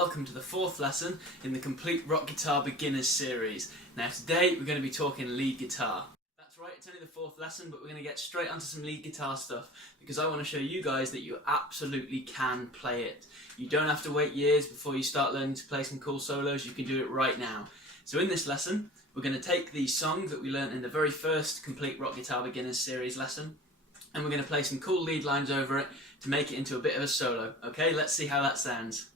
welcome to the fourth lesson in the Complete Rock Guitar Beginners series. Now today we're going to be talking lead guitar. That's right, it's only the fourth lesson, but we're going to get straight onto some lead guitar stuff because I want to show you guys that you absolutely can play it. You don't have to wait years before you start learning to play some cool solos, you can do it right now. So in this lesson, we're going to take the song that we learnt in the very first Complete Rock Guitar Beginners series lesson, and we're going to play some cool lead lines over it to make it into a bit of a solo. Okay, let's see how that sounds.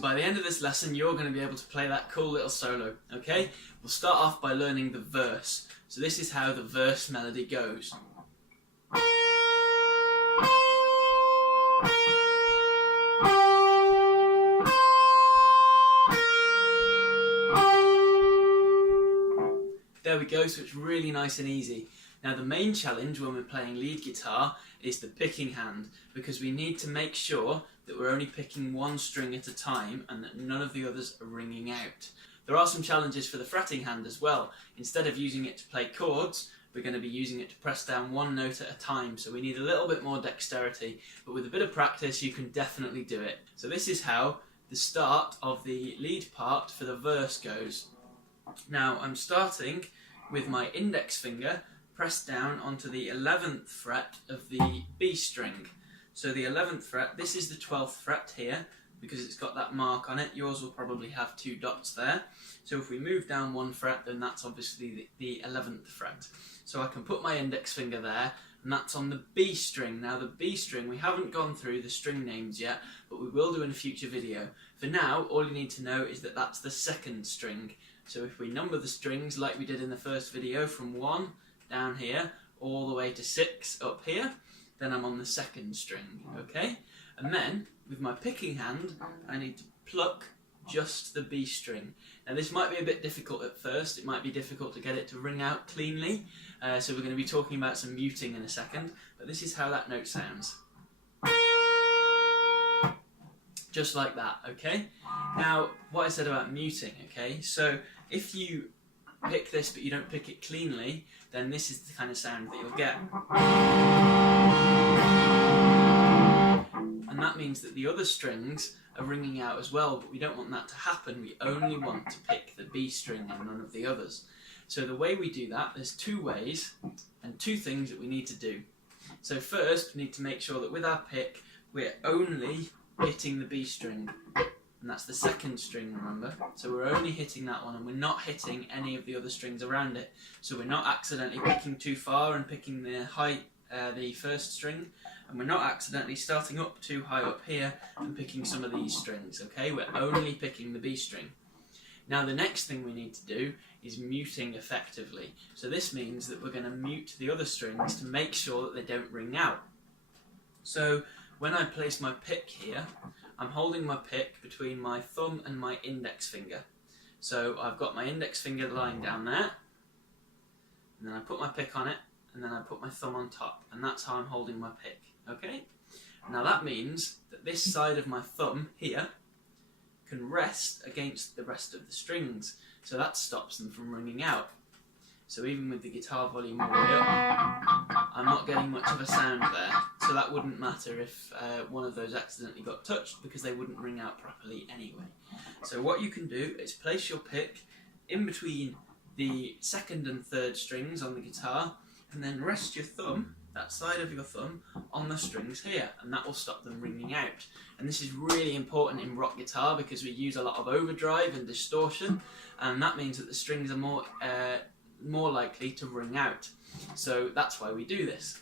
By the end of this lesson, you're going to be able to play that cool little solo, okay? We'll start off by learning the verse. So this is how the verse melody goes. There we go, so it's really nice and easy. Now the main challenge when we're playing lead guitar is the picking hand, because we need to make sure that we're only picking one string at a time and that none of the others are ringing out. There are some challenges for the fretting hand as well. Instead of using it to play chords, we're going to be using it to press down one note at a time, so we need a little bit more dexterity, but with a bit of practice you can definitely do it. So this is how the start of the lead part for the verse goes. Now I'm starting with my index finger pressed down onto the 11th fret of the B string. So the 11th fret, this is the 12th fret here, because it's got that mark on it. Yours will probably have two dots there. So if we move down one fret, then that's obviously the 11th fret. So I can put my index finger there, and that's on the B string. Now the B string, we haven't gone through the string names yet, but we will do in a future video. For now, all you need to know is that that's the second string. So if we number the strings like we did in the first video, from 1 down here, all the way to 6 up here, then I'm on the second string, okay? And then, with my picking hand, I need to pluck just the B string. Now this might be a bit difficult at first, it might be difficult to get it to ring out cleanly, so we're going to be talking about some muting in a second, but this is how that note sounds. Just like that, okay? Now, what I said about muting, okay? So, if you pick this but you don't pick it cleanly, then this is the kind of sound that you'll get. And that means that the other strings are ringing out as well, but we don't want that to happen. We only want to pick the B string and none of the others. So the way we do that, there's two ways and two things that we need to do. So first, we need to make sure that with our pick, we're only hitting the B string. And that's the second string, remember? So we're only hitting that one and we're not hitting any of the other strings around it. So we're not accidentally picking too far and picking the first string, and we're not accidentally starting up too high up here and picking some of these strings, okay? We're only picking the B string. Now the next thing we need to do is muting effectively. So this means that we're going to mute the other strings to make sure that they don't ring out. So when I place my pick here, I'm holding my pick between my thumb and my index finger. So I've got my index finger lying down there, and then I put my pick on it, and then I put my thumb on top, and that's how I'm holding my pick, okay? Now that means that this side of my thumb here can rest against the rest of the strings, so that stops them from ringing out. So even with the guitar volume all the way up, I'm not getting much of a sound there, so that wouldn't matter if one of those accidentally got touched, because they wouldn't ring out properly anyway. So what you can do is place your pick in between the second and third strings on the guitar, and then rest your thumb, that side of your thumb, on the strings here, and that will stop them ringing out. And this is really important in rock guitar because we use a lot of overdrive and distortion, and that means that the strings are more likely to ring out. So that's why we do this.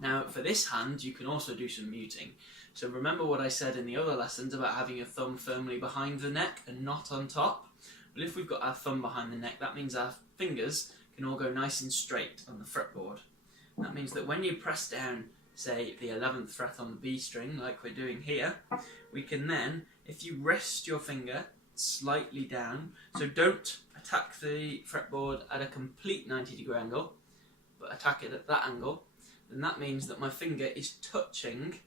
Now for this hand you can also do some muting. So remember what I said in the other lessons about having your thumb firmly behind the neck and not on top? Well, if we've got our thumb behind the neck, that means our fingers can all go nice and straight on the fretboard. And that means that when you press down, say, the 11th fret on the B string, like we're doing here, we can then, if you rest your finger slightly down, so don't attack the fretboard at a complete 90-degree angle, but attack it at that angle, then that means that my finger is touching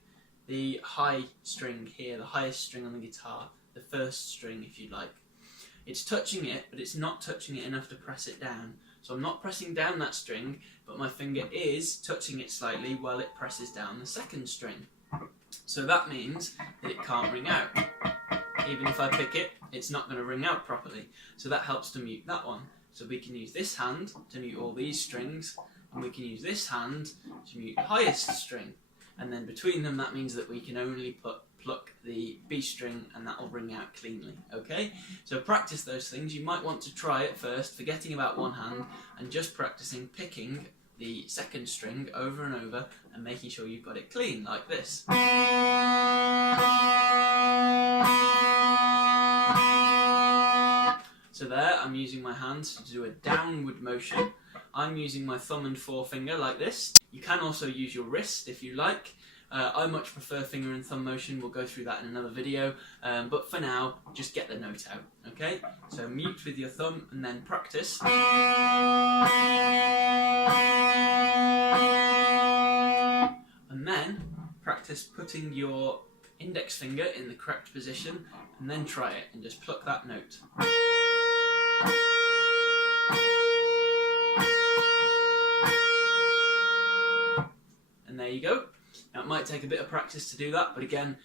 the high string here, the highest string on the guitar, the first string if you like. It's touching it, but it's not touching it enough to press it down. So I'm not pressing down that string, but my finger is touching it slightly while it presses down the second string. So that means that it can't ring out. Even if I pick it, it's not going to ring out properly. So that helps to mute that one. So we can use this hand to mute all these strings, and we can use this hand to mute the highest string. And then between them, that means that we can only pluck the B string, and that will ring out cleanly. Okay? So practice those things. You might want to try it first, forgetting about one hand, and just practicing picking the second string over and over and making sure you've got it clean, like this. So there, I'm using my hands to do a downward motion. I'm using my thumb and forefinger like this. You can also use your wrist if you like. I much prefer finger and thumb motion. We'll go through that in another video. But for now, just get the note out, okay? So mute with your thumb and then practice. And then practice putting your index finger in the correct position, and then try it and just pluck that note. And there you go. Now it might take a bit of practice to do that, but again,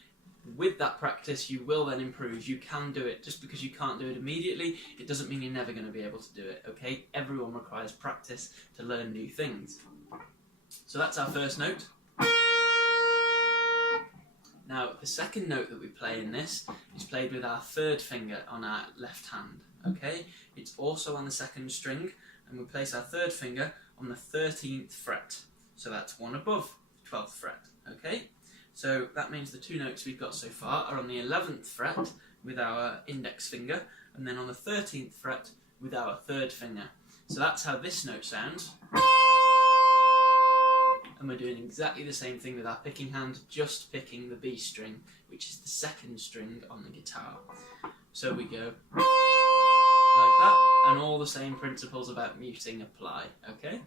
with that practice you will then improve. You can do it. Just because you can't do it immediately, it doesn't mean you're never going to be able to do it, okay? Everyone requires practice to learn new things. So that's our first note. Now the second note that we play in this is played with our third finger on our left hand, okay? It's also on the second string, and we place our third finger on the 13th fret. So that's one above the 12th fret, okay? So that means the two notes we've got so far are on the 11th fret with our index finger, and then on the 13th fret with our third finger. So that's how this note sounds. And we're doing exactly the same thing with our picking hand, just picking the B string, which is the second string on the guitar. So we go like that, and all the same principles about muting apply, okay?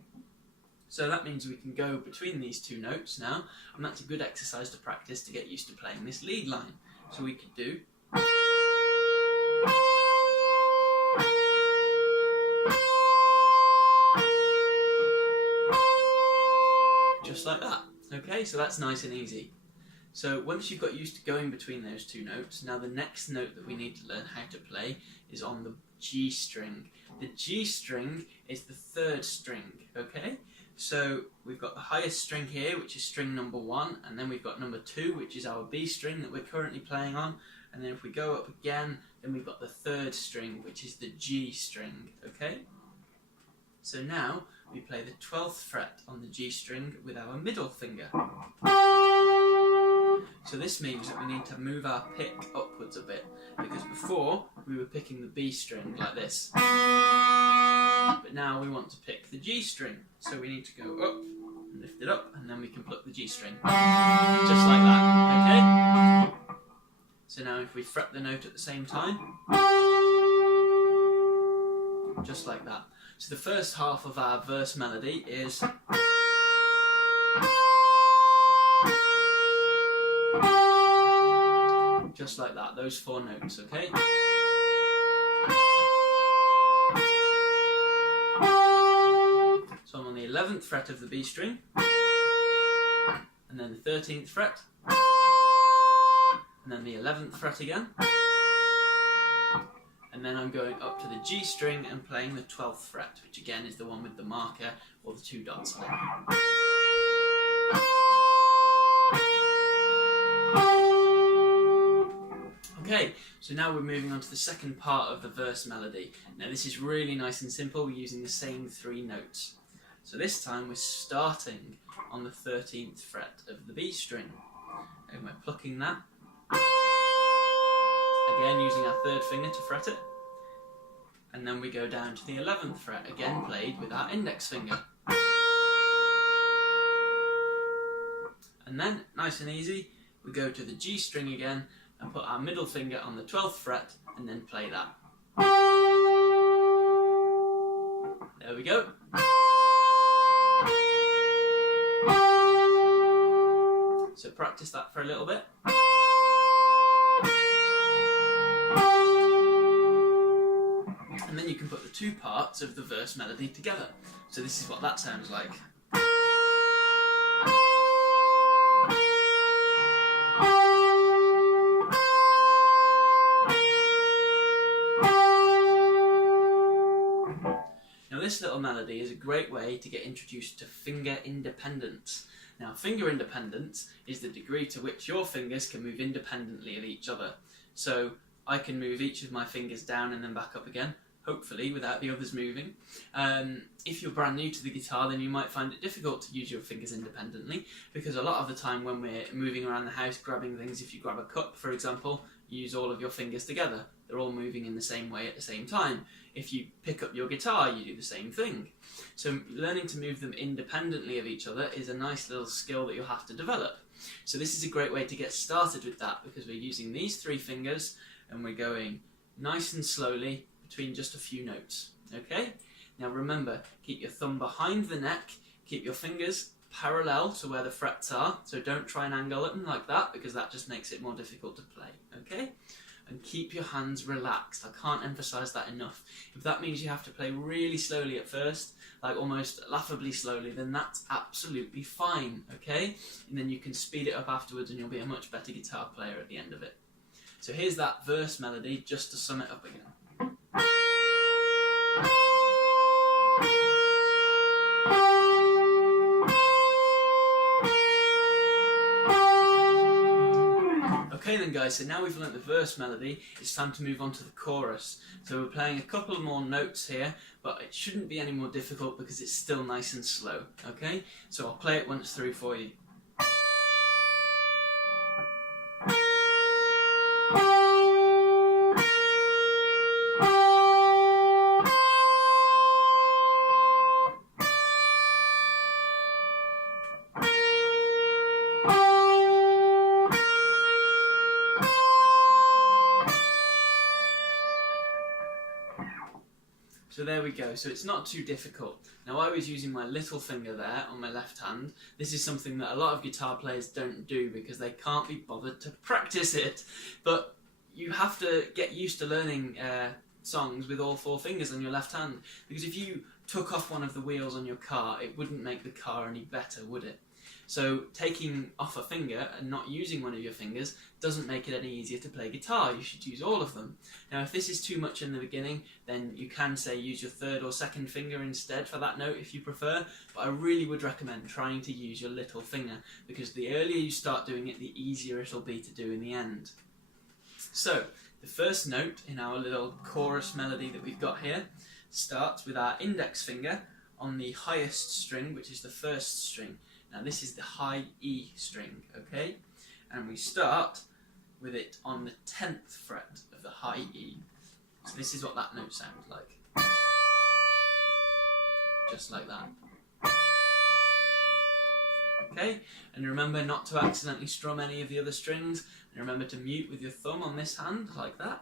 So that means we can go between these two notes now, and that's a good exercise to practice to get used to playing this lead line. So we could do just like that. Okay, so that's nice and easy. So once you've got used to going between those two notes, now the next note that we need to learn how to play is on the G string. The G string is the third string, okay? So we've got the highest string here, which is string number 1, and then we've got number 2, which is our B string that we're currently playing on, and then if we go up again, then we've got the third string, which is the G string, okay? So now we play the 12th fret on the G string with our middle finger. So this means that we need to move our pick upwards a bit, because before we were picking the B string like this. But now we want to pick the G string, so we need to go up and lift it up, and then we can pluck the G string. Just like that, okay? So now if we fret the note at the same time, just like that. So the first half of our verse melody is just like that, those 4 notes, okay? So I'm on the 11th fret of the B string, and then the 13th fret, and then the 11th fret again, and then I'm going up to the G string and playing the 12th fret, which again is the one with the marker or the 2 dots on it. Okay, so now we're moving on to the second part of the verse melody. Now this is really nice and simple, we're using the same 3 notes. So this time we're starting on the 13th fret of the B string, and we're plucking that, again using our 3rd finger to fret it, and then we go down to the 11th fret, again played with our index finger. And then, nice and easy, we go to the G string again and put our middle finger on the 12th fret and then play that. There we go. So practice that for a little bit. And then you can put the 2 parts of the verse melody together. So this is what that sounds like. Now this little melody is a great way to get introduced to finger independence. Now finger independence is the degree to which your fingers can move independently of each other. So I can move each of my fingers down and then back up again, hopefully without the others moving. If you're brand new to the guitar, then you might find it difficult to use your fingers independently, because a lot of the time when we're moving around the house grabbing things, if you grab a cup for example, you use all of your fingers together. They're all moving in the same way at the same time. If you pick up your guitar, you do the same thing. So learning to move them independently of each other is a nice little skill that you'll have to develop. So this is a great way to get started with that, because we're using these 3 fingers and we're going nice and slowly between just a few notes, okay? Now remember, keep your thumb behind the neck, keep your fingers parallel to where the frets are, so don't try and angle them like that, because that just makes it more difficult to play, okay? And keep your hands relaxed. I can't emphasize that enough. If that means you have to play really slowly at first, like almost laughably slowly, then that's absolutely fine, okay? And then you can speed it up afterwards and you'll be a much better guitar player at the end of it. So here's that verse melody just to sum it up again. Okay then guys, so now we've learnt the verse melody, it's time to move on to the chorus. So we're playing a couple more notes here, but it shouldn't be any more difficult because it's still nice and slow, okay? So I'll play it once through for you. So there we go, so it's not too difficult. Now I was using my little finger there on my left hand. This is something that a lot of guitar players don't do because they can't be bothered to practice it. But you have to get used to learning songs with all 4 fingers on your left hand. Because if you took off one of the wheels on your car, it wouldn't make the car any better, would it? So taking off a finger and not using one of your fingers doesn't make it any easier to play guitar. You should use all of them. Now if this is too much in the beginning, then you can say use your 3rd or 2nd finger instead for that note if you prefer, but I really would recommend trying to use your little finger, because the earlier you start doing it, the easier it'll be to do in the end. So the first note in our little chorus melody that we've got here starts with our index finger on the highest string, which is the 1st string. Now this is the high E string, okay? And we start with it on the 10th fret of the high E. So this is what that note sounds like. Just like that. Okay? And remember not to accidentally strum any of the other strings. And remember to mute with your thumb on this hand, like that.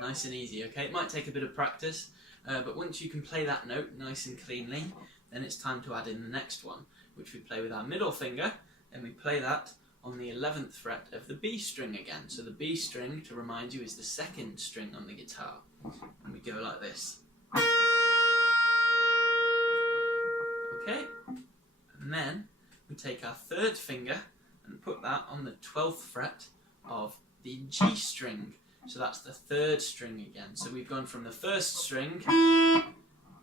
Nice and easy, okay? It might take a bit of practice, but once you can play that note nice and cleanly, then it's time to add in the next one, which we play with our middle finger, and we play that on the 11th fret of the B string again. So the B string, to remind you, is the second string on the guitar. And we go like this. Okay, and then we take our third finger and put that on the 12th fret of the G string. So that's the third string again. So we've gone from the first string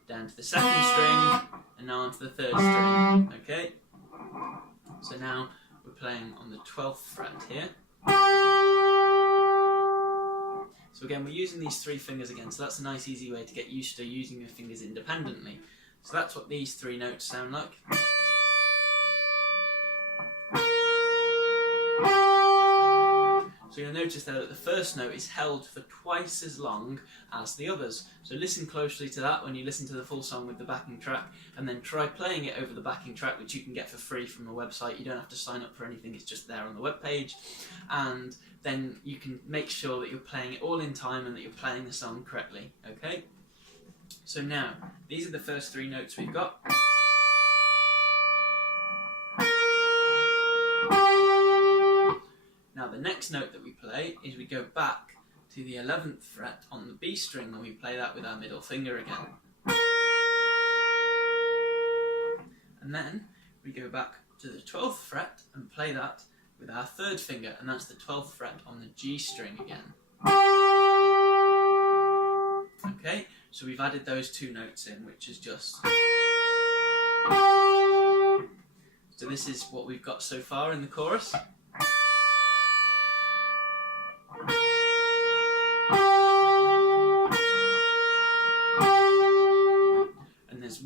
down to the second string and now onto the third string. Okay, so now we're playing on the 12th fret here. So again, we're using these three fingers again, so that's a nice easy way to get used to using your fingers independently. So that's what these three notes sound like. So you'll notice there that the first note is held for twice as long as the others. So listen closely to that when you listen to the full song with the backing track, and then try playing it over the backing track, which you can get for free from the website. You don't have to sign up for anything, it's just there on the webpage. And then you can make sure that you're playing it all in time and that you're playing the song correctly. Okay? So now, these are the first three notes we've got. Now the next note that we play is we go back to the 11th fret on the B string and we play that with our middle finger again. And then we go back to the 12th fret and play that with our third finger, and that's the 12th fret on the G string again. Okay, so we've added those two notes in, which is just... So this is what we've got so far in the chorus.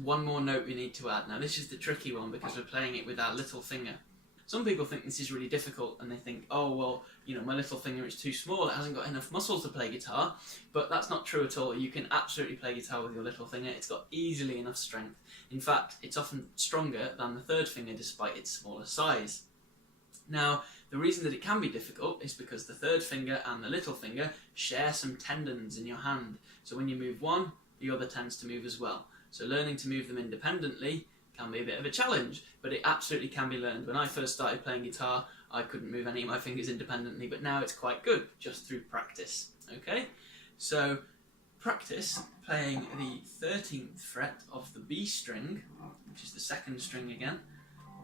One more note we need to add. Now this is the tricky one because we're playing it with our little finger. Some people think this is really difficult and they think, oh well, you know, my little finger is too small, it hasn't got enough muscle to play guitar. But that's not true at all. You can absolutely play guitar with your little finger. It's got easily enough strength. In fact, it's often stronger than the third finger despite its smaller size. Now, the reason that it can be difficult is because the third finger and the little finger share some tendons in your hand. So when you move one, the other tends to move as well. So learning to move them independently can be a bit of a challenge, but it absolutely can be learned. When I first started playing guitar, I couldn't move any of my fingers independently, but now it's quite good, just through practice. Okay? So practice playing the 13th fret of the B string, which is the second string again,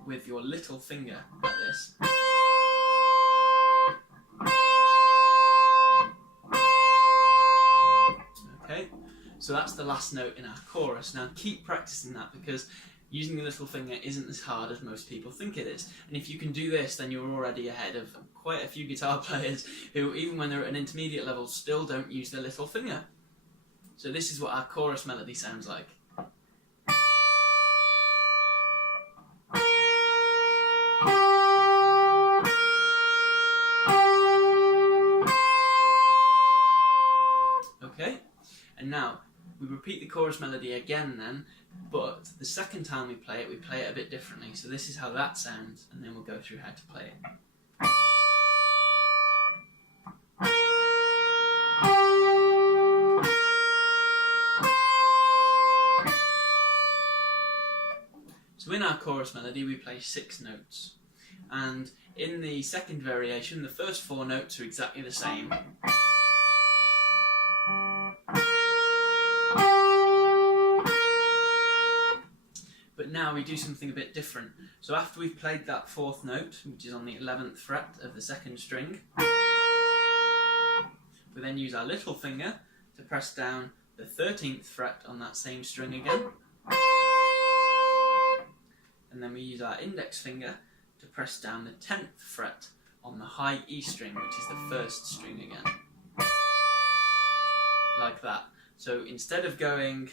with your little finger like this. Okay? So that's the last note in our chorus. Now keep practicing that because using the little finger isn't as hard as most people think it is. And if you can do this, then you're already ahead of quite a few guitar players who, even when they're at an intermediate level, still don't use their little finger. So this is what our chorus melody sounds like. Okay? And now, we repeat the chorus melody again then, but the second time we play it a bit differently. So this is how that sounds, and then we'll go through how to play it. So in our chorus melody we play 6 notes, and in the second variation the first 4 notes are exactly the same. But now we do something a bit different. So after we've played that 4th note, which is on the 11th fret of the second string, we then use our little finger to press down the 13th fret on that same string again. And then we use our index finger to press down the 10th fret on the high E string, which is the first string again. Like that. So instead of going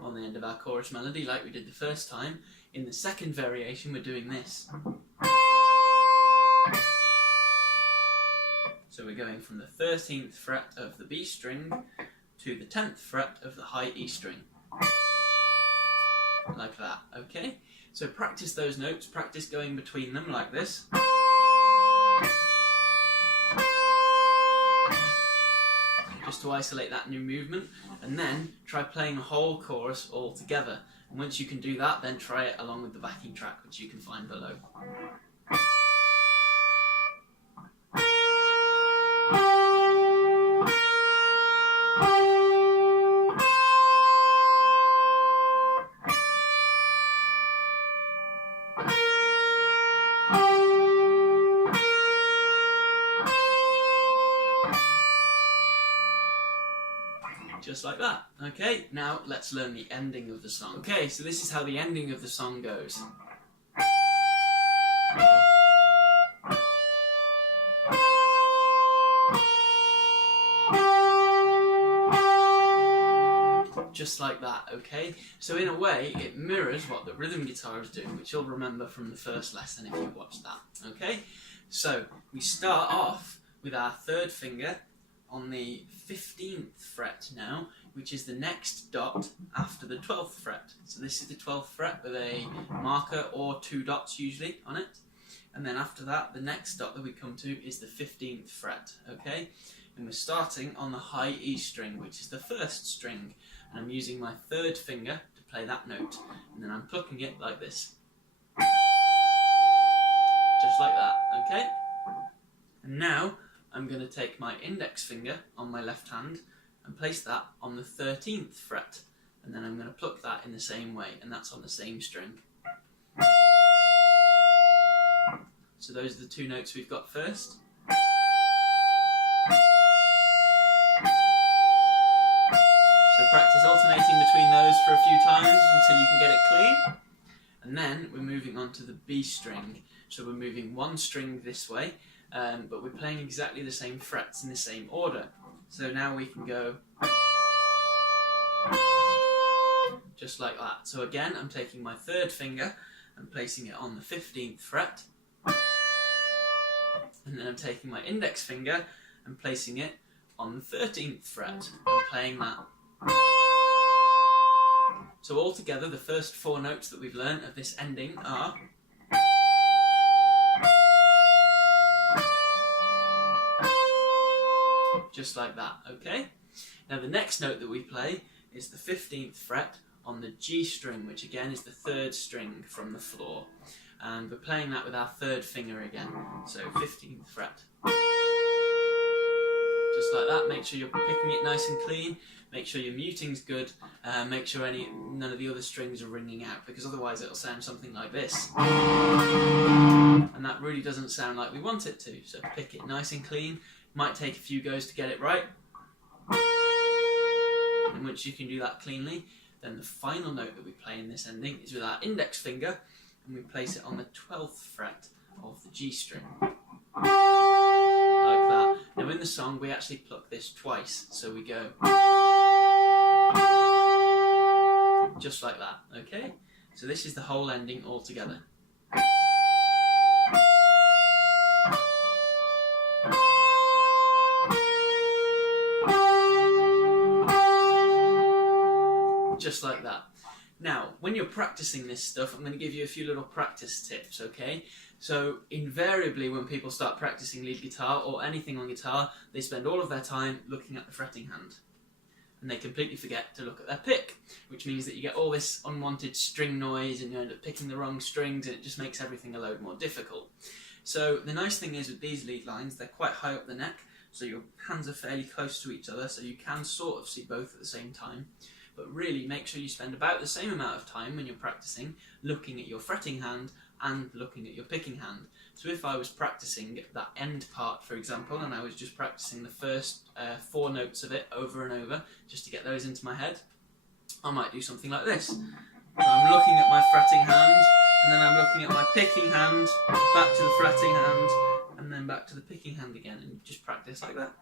on the end of our chorus melody like we did the first time, in the second variation we're doing this. So we're going from the 13th fret of the B string to the 10th fret of the high E string. Like that, okay? So practice those notes, practice going between them like this. Just to isolate that new movement, and then try playing the whole chorus all together. And once you can do that, then try it along with the backing track, which you can find below. Just like that. Okay, now let's learn the ending of the song. Okay, so this is how the ending of the song goes. Just like that, okay? So in a way, it mirrors what the rhythm guitar is doing, which you'll remember from the first lesson if you watched that, okay? So we start off with our third finger on the 15th fret now, which is the next dot after the 12th fret. So this is the 12th fret with a marker or 2 dots usually on it. And then after that, the next dot that we come to is the 15th fret, okay? And we're starting on the high E string, which is the first string. And I'm using my third finger to play that note. And then I'm plucking it like this. Just like that, okay? And now I'm going to take my index finger on my left hand and place that on the 13th fret. And then I'm going to pluck that in the same way, and that's on the same string. So those are the 2 notes we've got first. So practice alternating between those for a few times until you can get it clean. And then we're moving on to the B string. So we're moving 1 string this way, but we're playing exactly the same frets in the same order. So now we can go just like that. So again, I'm taking my third finger and placing it on the 15th fret. And then I'm taking my index finger and placing it on the 13th fret and playing that. So altogether, the first 4 notes that we've learned of this ending are just like that, okay? Now the next note that we play is the 15th fret on the G string, which again is the 3rd string from the floor. And we're playing that with our 3rd finger again. So 15th fret. Just like that. Make sure you're picking it nice and clean. Make sure your muting's good. Make sure none of the other strings are ringing out, because otherwise it'll sound something like this. And that really doesn't sound like we want it to. So pick it nice and clean. Might take a few goes to get it right. And once you can do that cleanly, then the final note that we play in this ending is with our index finger, and we place it on the 12th fret of the G string. Like that. Now in the song we actually pluck this twice, so we go just like that, okay? So this is the whole ending all together. Just like that. Now, when you're practicing this stuff, I'm going to give you a few little practice tips, okay? So, invariably when people start practicing lead guitar or anything on guitar, they spend all of their time looking at the fretting hand. And they completely forget to look at their pick, which means that you get all this unwanted string noise and you end up picking the wrong strings, and it just makes everything a load more difficult. So, the nice thing is with these lead lines, they're quite high up the neck, so your hands are fairly close to each other, so you can sort of see both at the same time. But really make sure you spend about the same amount of time when you're practicing looking at your fretting hand and looking at your picking hand. So if I was practicing that end part, for example, and I was just practicing the first 4 notes of it over and over just to get those into my head, I might do something like this. So I'm looking at my fretting hand, and then I'm looking at my picking hand, back to the fretting hand, and then back to the picking hand again, and just practice like that.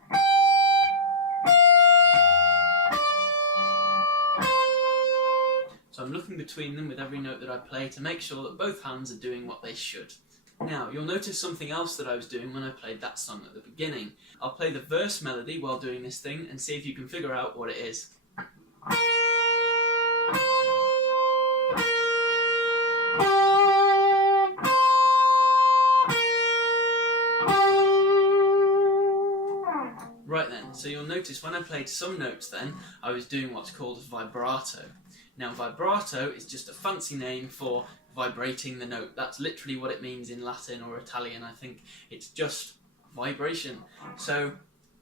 So I'm looking between them with every note that I play to make sure that both hands are doing what they should. Now, you'll notice something else that I was doing when I played that song at the beginning. I'll play the verse melody while doing this thing and see if you can figure out what it is. Right then, so you'll notice when I played some notes then, I was doing what's called vibrato. Now vibrato is just a fancy name for vibrating the note. That's literally what it means in Latin or Italian, I think. It's just vibration. So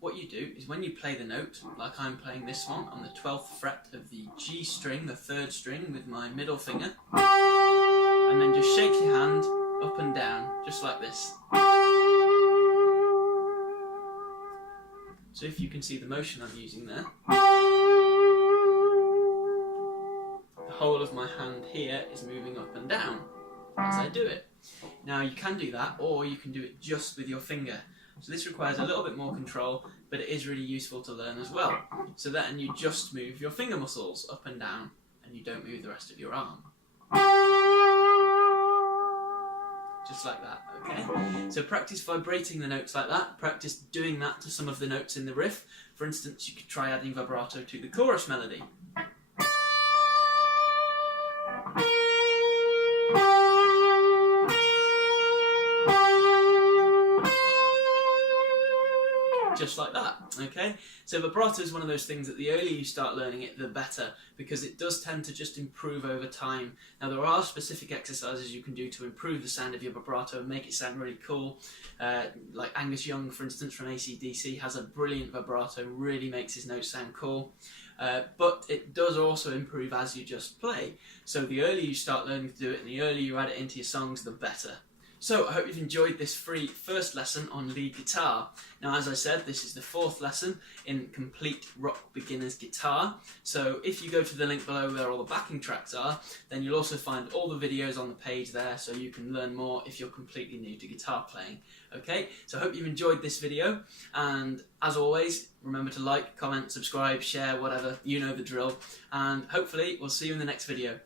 what you do is when you play the note, like I'm playing this one on the 12th fret of the G string, the 3rd string, with my middle finger, and then just shake your hand up and down, just like this. So if you can see the motion I'm using there, the whole of my hand here is moving up and down as I do it. Now you can do that, or you can do it just with your finger. So this requires a little bit more control, but it is really useful to learn as well. So then you just move your finger muscles up and down, and you don't move the rest of your arm. Just like that, okay? So practice vibrating the notes like that. Practice doing that to some of the notes in the riff. For instance, you could try adding vibrato to the chorus melody. Just like that, okay? So vibrato is one of those things that the earlier you start learning it, the better, because it does tend to just improve over time. Now there are specific exercises you can do to improve the sound of your vibrato and make it sound really cool. Like Angus Young, for instance, from AC/DC, has a brilliant vibrato, really makes his notes sound cool. But it does also improve as you just play. So the earlier you start learning to do it and the earlier you add it into your songs, the better. So I hope you've enjoyed this free first lesson on lead guitar. Now as I said, this is the 4th lesson in Complete Rock Beginner's Guitar. So if you go to the link below where all the backing tracks are, then you'll also find all the videos on the page there, so you can learn more if you're completely new to guitar playing. Okay, so I hope you've enjoyed this video, and as always, remember to like, comment, subscribe, share, whatever, you know the drill, and hopefully we'll see you in the next video.